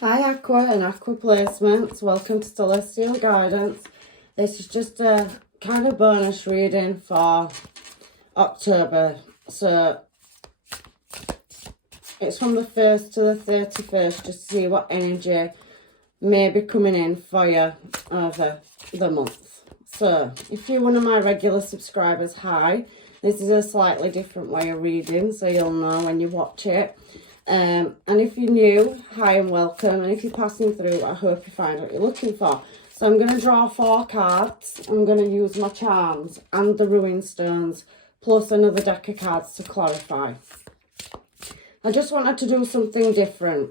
Hi Aqua and Aqua Placements, welcome to Celestial Guidance. This is just a kind of bonus reading for October. So it's from the 1st to the 31st, just to see what energy may be coming in for you over the month. So if you're one of my regular subscribers, hi. This is a slightly different way of reading, so you'll know when you watch it. And if you're new, hi and welcome. And if you're passing through, I hope you find what you're looking for. So I'm going to draw 4 cards. I'm going to use my charms and the ruin stones, plus another deck of cards to clarify. I just wanted to do something different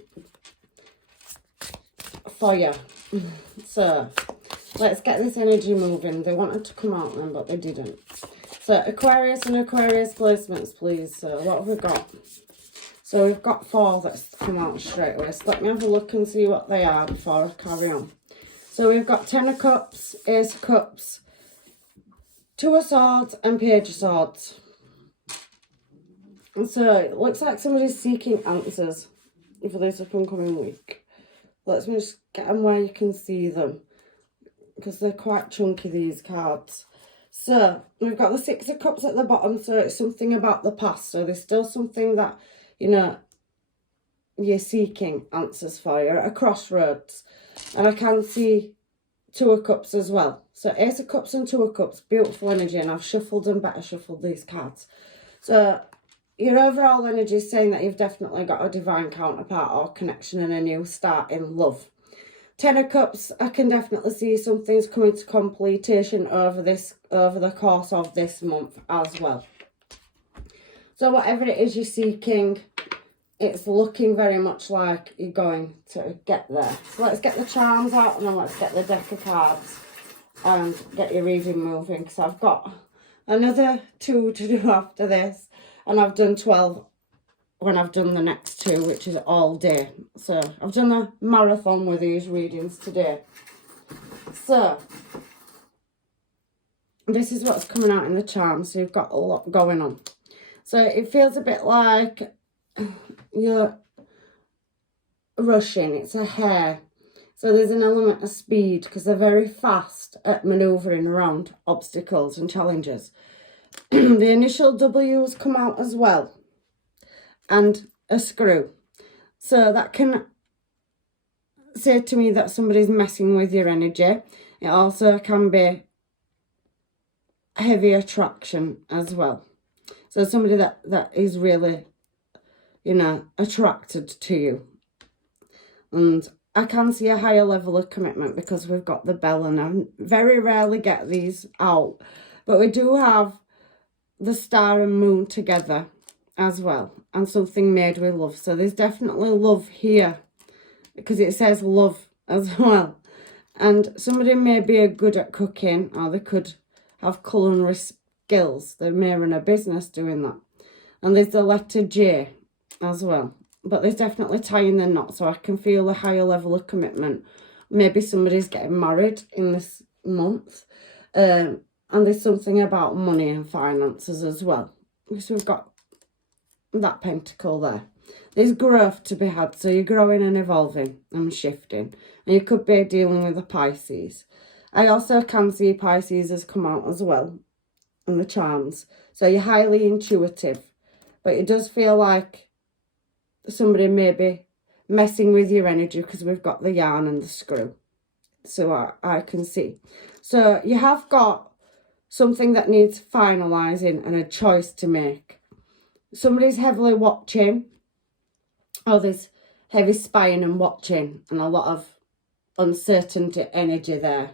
for you. So let's get this energy moving. They wanted to come out then, but they didn't. So Aquarius and Aquarius placements, please. So what have we got? So we've got 4 that's come out straight away. So let me have a look and see what they are before I carry on. So we've got 10 of Cups, Ace of Cups, 2 of Swords and Page of Swords. And so it looks like somebody's seeking answers for this up and coming week. Let's just get them where you can see them, because they're quite chunky, these cards. So we've got the 6 of Cups at the bottom, so it's something about the past. So there's still something that, you know, you're seeking answers for. You're at a crossroads. And I can see 2 of Cups as well. So Ace of Cups and 2 of Cups, beautiful energy. And I've shuffled and better shuffled these cards. So your overall energy is saying that you've definitely got a divine counterpart or connection and a new start in love. 10 of Cups, I can definitely see something's coming to completion over the course of this month as well. So whatever it is you're seeking, it's looking very much like you're going to get there. So let's get the charms out and then let's get the deck of cards and get your reading moving. Because I've got another 2 to do after this. And I've done 12 when I've done the next 2, which is all day. So I've done a marathon with these readings today. So this is what's coming out in the charms. So you've got a lot going on. So it feels a bit like you're rushing. It's a hare. So there's an element of speed because they're very fast at manoeuvring around obstacles and challenges. The initial W's come out as well. And a screw. So that can say to me that somebody's messing with your energy. It also can be heavy attraction as well. So somebody that is really, you know, attracted to you. And I can see a higher level of commitment because we've got the bell, and I very rarely get these out. But we do have the star and moon together as well, and something made with love. So there's definitely love here because it says love as well. And somebody may be good at cooking, or they could have culinary skills. They may run a business doing that. And there's the letter J as well. But there's definitely tying the knot, so I can feel a higher level of commitment. Maybe somebody's getting married in this month. And there's something about money and finances as well. So we've got that pentacle there. There's growth to be had, so you're growing and evolving and shifting. And you could be dealing with a Pisces. I also can see Pisces has come out as well in the charms. So you're highly intuitive, but it does feel like somebody may be messing with your energy because we've got the yarn and the screw. So I can see. So you have got something that needs finalising and a choice to make. Somebody's heavily watching. Oh, there's heavy spying and watching and a lot of uncertainty energy there.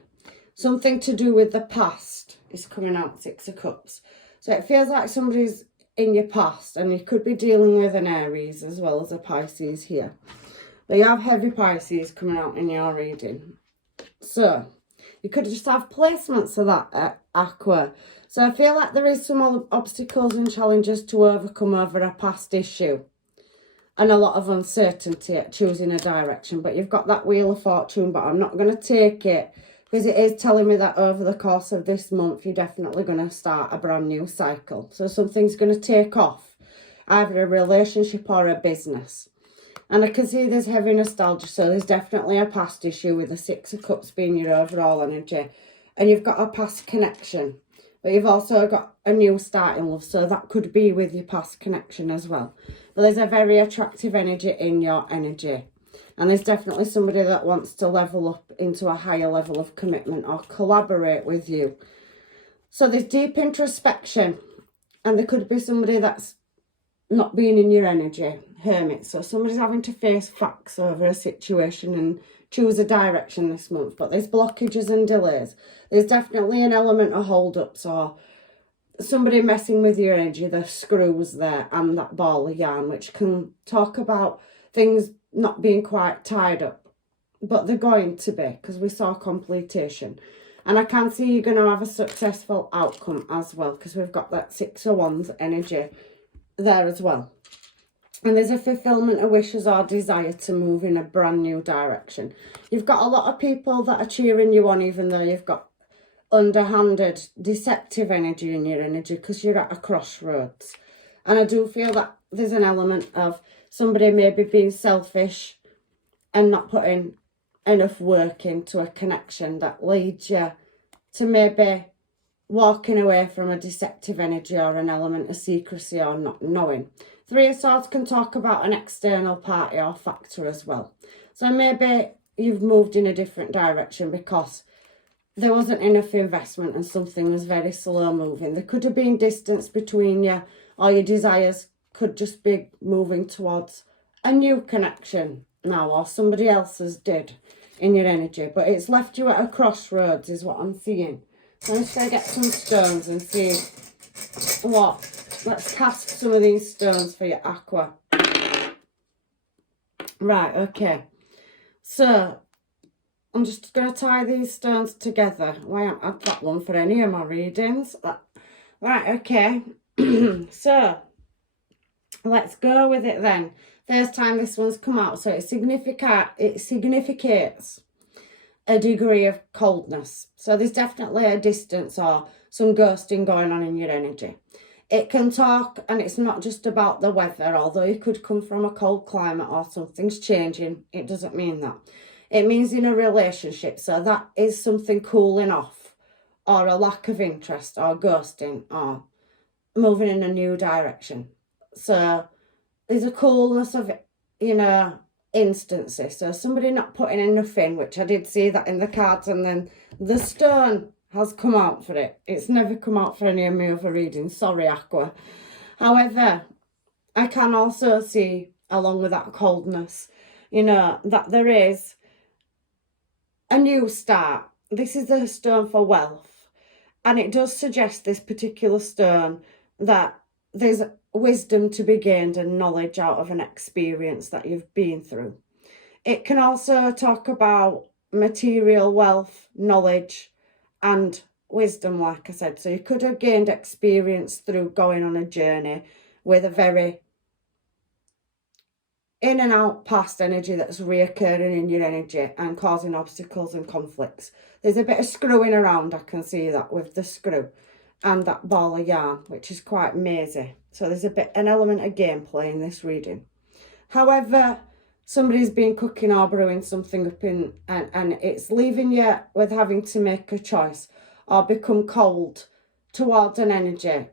Something to do with the past is coming out, 6 of Cups. So it feels like somebody's in your past, and you could be dealing with an Aries as well as a Pisces here. But you have heavy Pisces coming out in your reading. So you could just have placements of that Aqua. So I feel like there is some obstacles and challenges to overcome over a past issue. And a lot of uncertainty at choosing a direction. But you've got that Wheel of Fortune, but I'm not going to take it, because it is telling me that over the course of this month, you're definitely going to start a brand new cycle. So something's going to take off, either a relationship or a business. And I can see there's heavy nostalgia, so there's definitely a past issue with the Six of Cups being your overall energy. And you've got a past connection, but you've also got a new start in love, so that could be with your past connection as well. But there's a very attractive energy in your energy. And there's definitely somebody that wants to level up into a higher level of commitment or collaborate with you. So there's deep introspection, and there could be somebody that's not being in your energy, hermit. So somebody's having to face facts over a situation and choose a direction this month. But there's blockages and delays. There's definitely an element of hold-ups or somebody messing with your energy. The screws there and that ball of yarn, which can talk about things not being quite tied up. But they're going to be, because we saw completion. And I can see you're going to have a successful outcome as well, because we've got that Six of Wands energy there as well. And there's a fulfillment of wishes or desire to move in a brand new direction. You've got a lot of people that are cheering you on, even though you've got underhanded, deceptive energy in your energy, because you're at a crossroads. And I do feel that there's an element of somebody maybe being selfish and not putting enough work into a connection that leads you to maybe walking away from a deceptive energy or an element of secrecy or not knowing. Three of Swords can talk about an external party or factor as well. So maybe you've moved in a different direction because there wasn't enough investment and something was very slow moving. There could have been distance between you, or your desires could just be moving towards a new connection now, or somebody else's did in your energy. But it's left you at a crossroads is what I'm seeing. So I'm just going to get some stones and see what. Let's cast some of these stones for your Aqua. Right, okay. So I'm just going to tie these stones together. Why haven't I had that one for any of my readings? Right, okay. So let's go with it then. First time this one's come out, so it significates a degree of coldness. So there's definitely a distance or some ghosting going on in your energy. It can talk, and it's not just about the weather, although you could come from a cold climate or something's changing. It doesn't mean that. It means in a relationship, so that is something cooling off, or a lack of interest, or ghosting, or moving in a new direction. So there's a coolness of, instances. So somebody not putting enough in, which I did see that in the cards, and then the stone has come out for it. It's never come out for any of my other readings. Sorry, Aqua. However, I can also see, along with that coldness, that there is a new start. This is the stone for wealth. And it does suggest, this particular stone, that there's wisdom to be gained and knowledge out of an experience that you've been through. It can also talk about material wealth, knowledge, and wisdom, like I said. So you could have gained experience through going on a journey with a very in and out past energy that's reoccurring in your energy and causing obstacles and conflicts. There's a bit of screwing around, I can see that with the screw and that ball of yarn, which is quite mazy. So there's an element of gameplay in this reading. However, somebody's been cooking or brewing something up and it's leaving you with having to make a choice or become cold towards an energy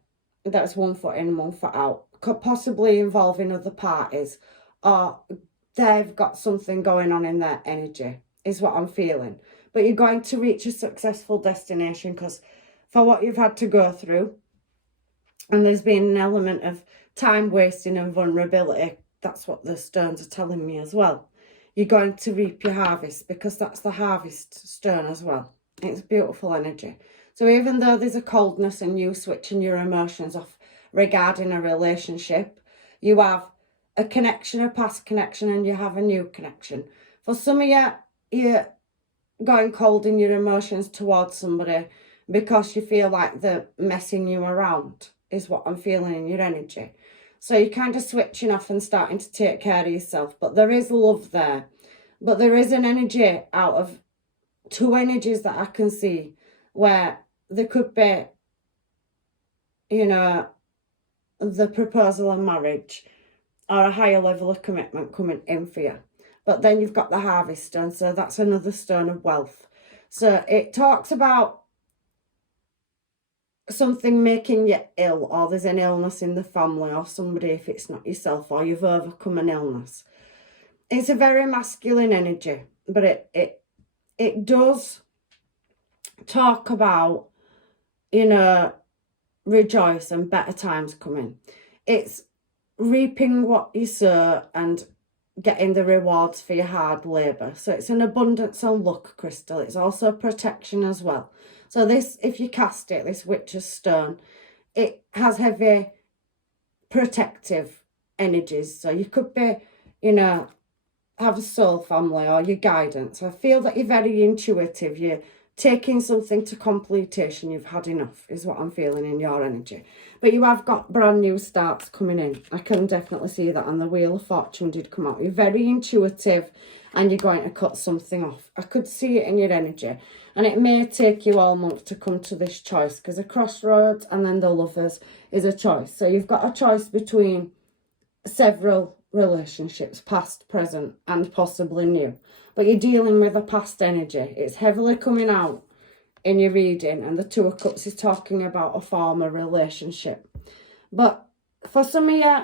that's 1 foot in, 1 foot out, could possibly involving other parties, or they've got something going on in their energy, is what I'm feeling. But you're going to reach a successful destination, because for what you've had to go through, and there's been an element of time wasting and vulnerability. That's what the stones are telling me as well. You're going to reap your harvest, because that's the harvest stone as well. It's beautiful energy. So even though there's a coldness and you switching your emotions off regarding a relationship, you have a connection, a past connection, and you have a new connection. For some of you, you're going cold in your emotions towards somebody because you feel like they're messing you around, is what I'm feeling in your energy. So you're kind of switching off and starting to take care of yourself. But there is love there. But there is an energy out of two energies that I can see, where there could be, the proposal of marriage. or a higher level of commitment coming in for you. But then you've got the harvest stone, so that's another stone of wealth. So it talks about something making you ill, or there's an illness in the family, or somebody, if it's not yourself, or you've overcome an illness. It's a very masculine energy, but it does talk about, you know, rejoice and better times coming. It's reaping what you sow and getting the rewards for your hard labour. So it's an abundance on luck crystal. It's also protection as well. So this, if you cast it, this witch's stone, it has heavy protective energies. So you could be, you know, have a soul family or your guidance. I feel that you're very intuitive. You're taking something to completion. You've had enough is what I'm feeling in your energy. But you have got brand new starts coming in. I can definitely see that, and the Wheel of Fortune did come out. You're very intuitive and you're going to cut something off. I could see it in your energy. And it may take you all month to come to this choice, because a crossroads and then the Lovers is a choice. So you've got a choice between several relationships, past, present, and possibly new. But you're dealing with a past energy. It's heavily coming out in your reading, and the Two of Cups is talking about a former relationship. But for some of you,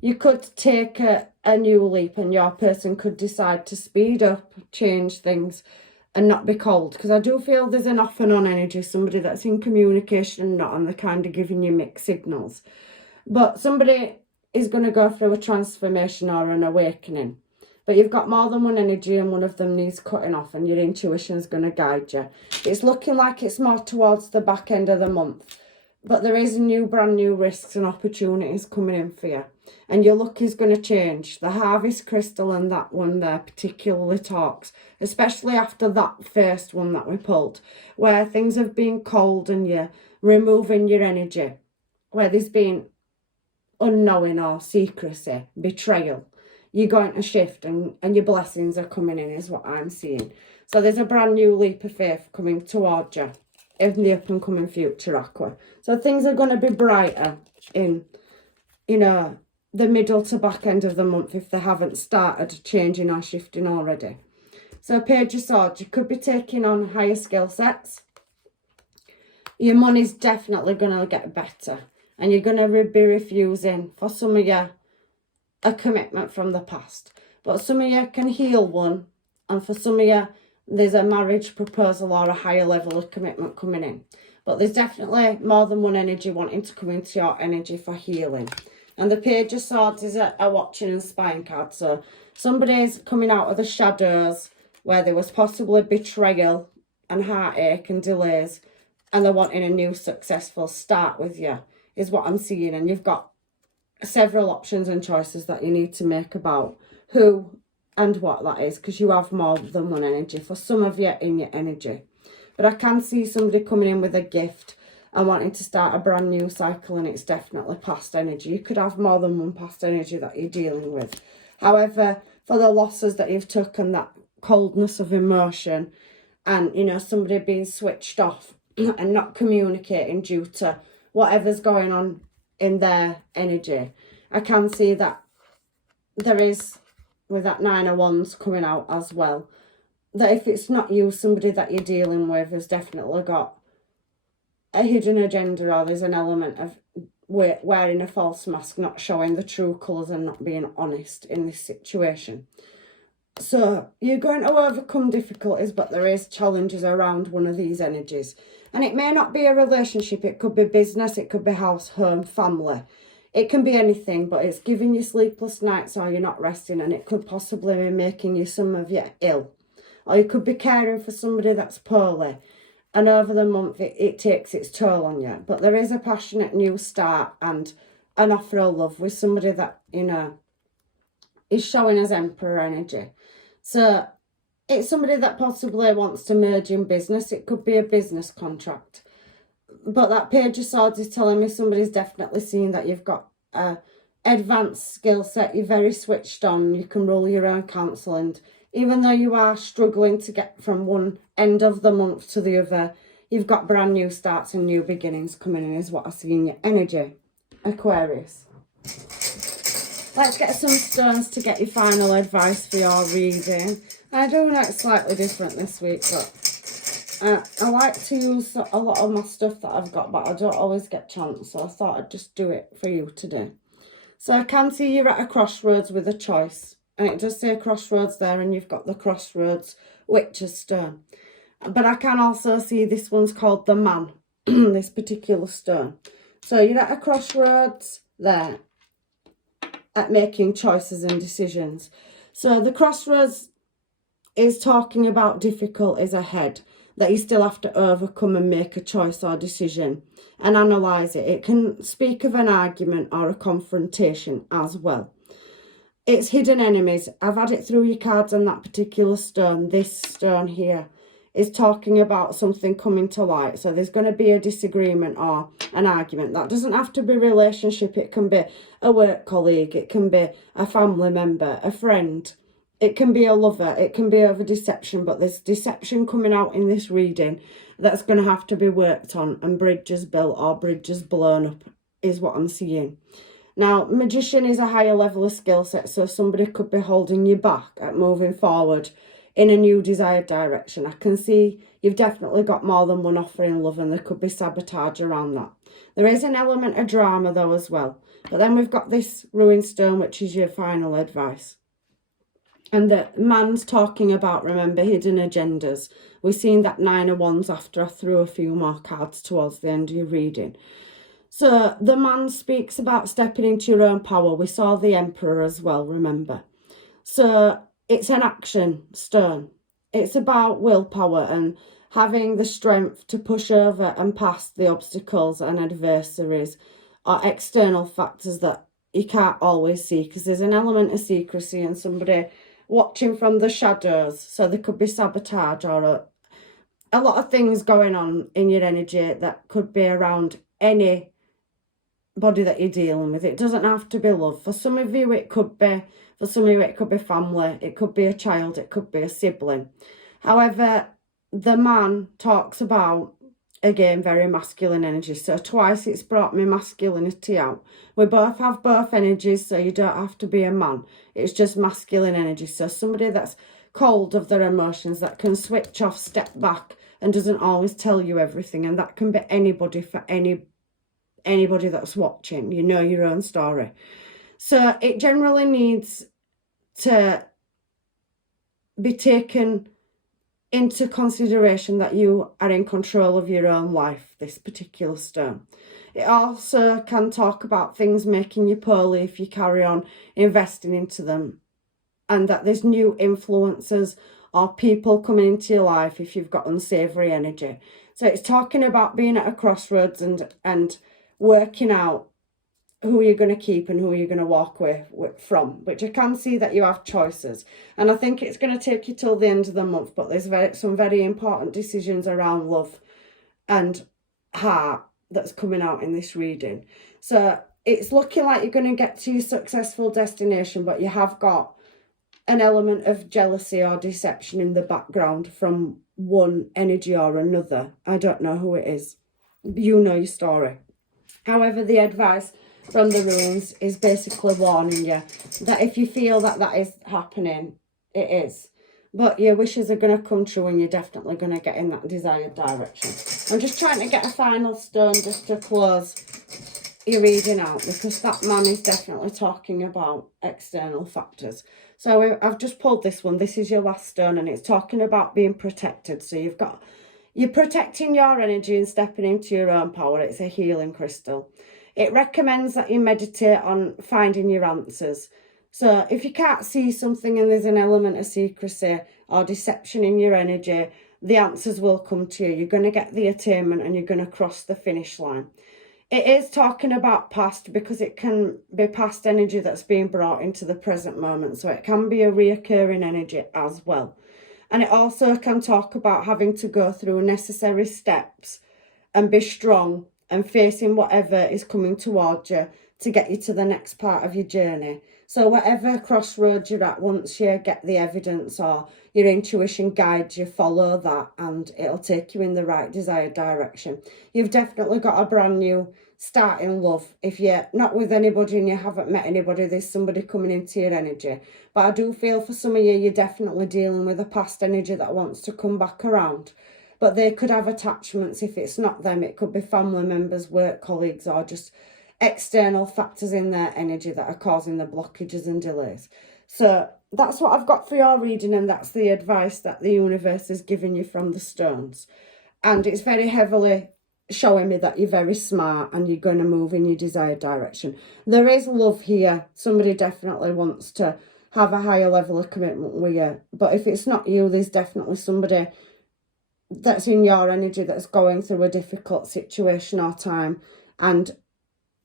you could take a new leap, and your person could decide to speed up, change things, and not be cold. Because I do feel there's an off and on energy, somebody that's in communication and not, and they're kind of giving you mixed signals. But somebody is going to go through a transformation or an awakening. But you've got more than one energy, and one of them needs cutting off, and your intuition is going to guide you. It's looking like it's more towards the back end of the month. But there is brand new risks and opportunities coming in for you. And your luck is going to change. The Harvest Crystal and that one there particularly talks, especially after that first one that we pulled, where things have been cold and you're removing your energy, where there's been unknowing or secrecy, betrayal. You're going to shift, and your blessings are coming in is what I'm seeing. So there's a brand new leap of faith coming towards you in the up and coming future, Aqua. So things are going to be brighter in, you know, the middle to back end of the month if they haven't started changing or shifting already. So Page of Swords, you could be taking on higher skill sets. Your money's definitely going to get better. And you're going to be refusing, for some of you, a commitment from the past. But some of you can heal one. And for some of you, there's a marriage proposal or a higher level of commitment coming in. But there's definitely more than one energy wanting to come into your energy for healing. And the Page of Swords is a watching and spying card. So somebody's coming out of the shadows where there was possibly betrayal and heartache and delays, and they're wanting a new successful start with you, is what I'm seeing. And you've got several options and choices that you need to make about who and what that is, because you have more than one energy for some of you in your energy. But I can see somebody coming in with a gift and wanting to start a brand new cycle, and it's definitely past energy. You could have more than one past energy that you're dealing with. However, for the losses that you've taken, that coldness of emotion, and, you know, somebody being switched off and not communicating due to whatever's going on in their energy, I can see that there is, with that Nine of Wands coming out as well, that if it's not you, somebody that you're dealing with has definitely got a hidden agenda, or there's an element of wearing a false mask, not showing the true colours and not being honest in this situation. So you're going to overcome difficulties, but there is challenges around one of these energies. And it may not be a relationship, it could be business, it could be house, home, family. It can be anything, but it's giving you sleepless nights, or you're not resting, and it could possibly be making you, some of you, ill. Or you could be caring for somebody that's poorly, and over the month it takes its toll on you. But there is a passionate new start and an offer of love with somebody that, you know, is showing as Emperor energy. So it's somebody that possibly wants to merge in business. It could be a business contract. But that Page of Swords is telling me somebody's definitely seeing that you've got a advanced skill set. You're very switched on. You can rule your own counsel. And even though you are struggling to get from one end of the month to the other, you've got brand new starts and new beginnings coming in, is what I see in your energy, Aquarius. Let's get some stones to get your final advice for your reading. I do know it's slightly different this week, but I like to use a lot of my stuff that I've got, but I don't always get a chance, so I thought I'd just do it for you today. So I can see you're at a crossroads with a choice, and it does say crossroads there, and you've got the crossroads Witch's stone. But I can also see this one's called the Man, this particular stone. So you're at a crossroads there at making choices and decisions. So the crossroads is talking about difficulties ahead that you still have to overcome and make a choice or decision and analyse it. It can speak of an argument or a confrontation as well. It's hidden enemies. I've had it through your cards on that particular stone. This stone here is talking about something coming to light. So there's going to be a disagreement or an argument. That doesn't have to be relationship. It can be a work colleague. It can be a family member, a friend. It can be a lover. It can be over deception. But there's deception coming out in this reading that's going to have to be worked on, and bridges built or bridges blown up is what I'm seeing. Now, magician is a higher level of skill set, so somebody could be holding you back at moving forward in a new desired direction. I can see you've definitely got more than one offer in love, and there could be sabotage around that. There is an element of drama though as well. But then we've got this ruined stone, which is your final advice. And the man's talking about, remember, hidden agendas. We've seen that 9 of Wands after I threw a few more cards towards the end of your reading. So the man speaks about stepping into your own power. We saw the Emperor as well, remember. So it's an action stone. It's about willpower and having the strength to push over and past the obstacles and adversaries or external factors that you can't always see, because there's an element of secrecy and somebody watching from the shadows. So there could be sabotage or a lot of things going on in your energy that could be around any body that you're dealing with. It doesn't have to be love. For some of you it could be, for some of you it could be family, it could be a child, it could be a sibling. However, the man talks about, again, very masculine energy. So twice it's brought me masculinity out. We both have both energies, so you don't have to be a man. It's just masculine energy. So somebody that's cold of their emotions, that can switch off, step back, and doesn't always tell you everything. And that can be anybody, for anybody that's watching. You know your own story. So it generally needs to be taken into consideration that you are in control of your own life, this particular stone. It also can talk about things making you poorly if you carry on investing into them, and that there's new influences or people coming into your life if you've got unsavoury energy. So it's talking about being at a crossroads and working out who you're going to keep and who you're going to walk away from, which I can see that you have choices. And I think it's going to take you till the end of the month, but there's some very important decisions around love and heart that's coming out in this reading. So it's looking like you're going to get to your successful destination, but you have got an element of jealousy or deception in the background from one energy or another. I don't know who it is. You know your story. However, the advice from the runes is basically warning you that if you feel that that is happening, it is. But your wishes are going to come true, and you're definitely going to get in that desired direction. I'm just trying to get a final stone just to close your reading out, because that man is definitely talking about external factors. So I've just pulled this one. This is your last stone, and it's talking about being protected. So you're protecting your energy and stepping into your own power. It's a healing crystal. It recommends that you meditate on finding your answers. So if you can't see something and there's an element of secrecy or deception in your energy, the answers will come to you. You're going to get the attainment and you're going to cross the finish line. It is talking about past, because it can be past energy that's being brought into the present moment. So it can be a reoccurring energy as well. And it also can talk about having to go through necessary steps and be strong and facing whatever is coming towards you to get you to the next part of your journey. So whatever crossroads you're at, once you get the evidence or your intuition guides you, follow that and it'll take you in the right desired direction. You've definitely got a brand new starting love. If you're not with anybody and you haven't met anybody, there's somebody coming into your energy. But I do feel for some of you, you're definitely dealing with a past energy that wants to come back around. But they could have attachments. If it's not them, it could be family members, work colleagues, or just external factors in their energy that are causing the blockages and delays. So that's what I've got for your reading, and that's the advice that the universe is giving you from the stones. And it's very heavily showing me that you're very smart and you're going to move in your desired direction. There is love here. Somebody definitely wants to have a higher level of commitment with you. But if it's not you, there's definitely somebody that's in your energy that's going through a difficult situation or time, and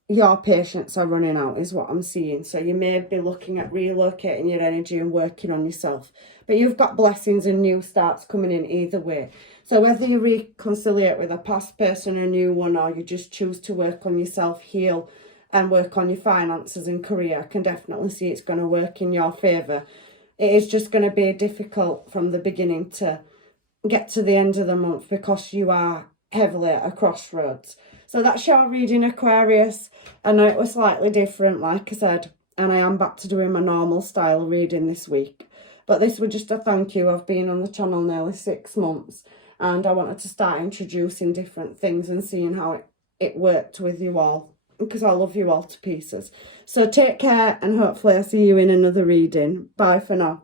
your patience are running out is what I'm seeing. So you may be looking at relocating your energy and working on yourself. But you've got blessings and new starts coming in either way. So whether you reconciliate with a past person, a new one, or you just choose to work on yourself, heal, and work on your finances and career, I can definitely see it's going to work in your favour. It is just going to be difficult from the beginning to get to the end of the month because you are heavily at a crossroads. So that's your reading, Aquarius. I know it was slightly different, like I said, and I am back to doing my normal style reading this week. But this was just a thank you. I've been on the channel nearly 6 months, and I wanted to start introducing different things and seeing how it worked with you all, because I love you all to pieces. So take care, and hopefully I'll see you in another reading. Bye for now.